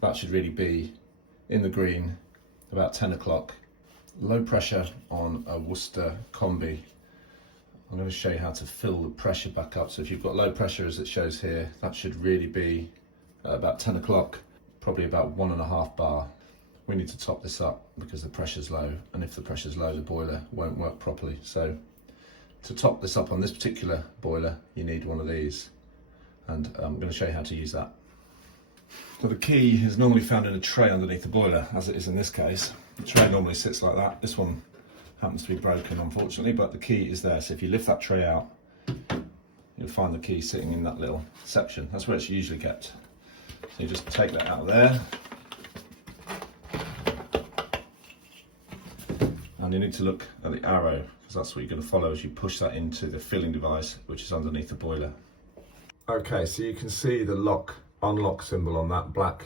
that should really be in the green about 10 o'clock. Low pressure on a Worcester Combi. I'm going to show you how to fill the pressure back up. So if you've got low pressure as it shows here, that should really be about 10 o'clock, probably about 1.5 bar. We need to top this up because the pressure's low, and if the pressure's low, the boiler won't work properly. So to top this up on this particular boiler, you need one of these, and I'm going to show you how to use that. So the key is normally found in a tray underneath the boiler, as it is in this case. The tray normally sits like that. This one happens to be broken, unfortunately, but the key is there. So if you lift that tray out, you'll find the key sitting in that little section. That's where it's usually kept. So you just take that out of there. And you need to look at the arrow, because that's what you're going to follow as you push that into the filling device, which is underneath the boiler. Okay, so you can see the unlock symbol on that black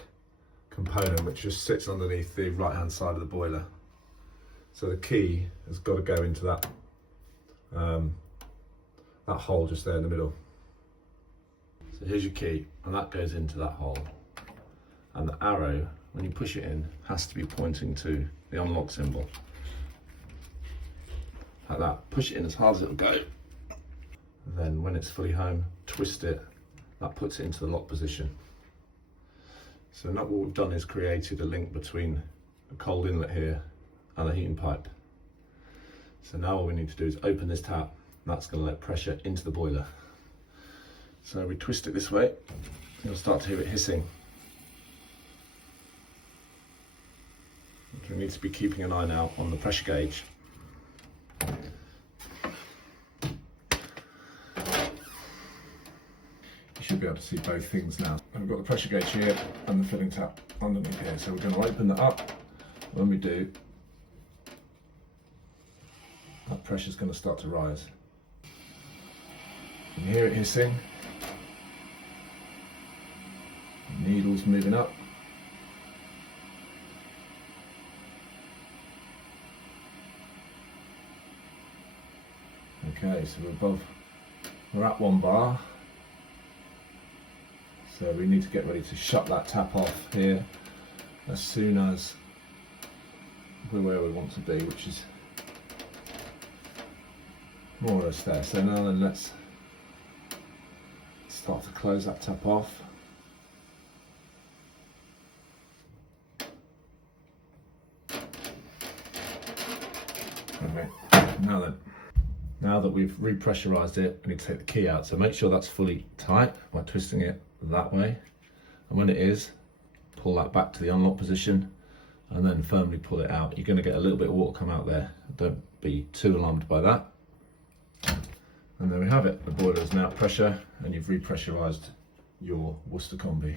component, which just sits underneath the right hand side of the boiler. So the key has got to go into that that hole just there in the middle. So here's your key, and that goes into that hole. And the arrow, when you push it in, has to be pointing to the unlock symbol. Like that. Push it in as hard as it'll go. And then when it's fully home, twist it. That puts it into the lock position. So now what we've done is created a link between a cold inlet here and a heating pipe. So now all we need to do is open this tap, and that's going to let pressure into the boiler. So we twist it this way, you'll start to hear it hissing. We need to be keeping an eye now on the pressure gauge. You should be able to see both things now. And we've got the pressure gauge here and the filling tap underneath here. So we're going to open that up. When we do, that pressure is going to start to rise. You can hear it hissing. The needle's moving up. Okay, so we're at 1 bar. So we need to get ready to shut that tap off here as soon as we're where we want to be, which is more or less there. So now then, let's start to close that tap off. Okay, now that we've repressurized it, we need to take the key out. So make sure that's fully tight by twisting it that way. And when it is, pull that back to the unlock position and then firmly pull it out. You're going to get a little bit of water come out there. Don't be too alarmed by that. And there we have it. The boiler is now at pressure and you've repressurized your Worcester Combi.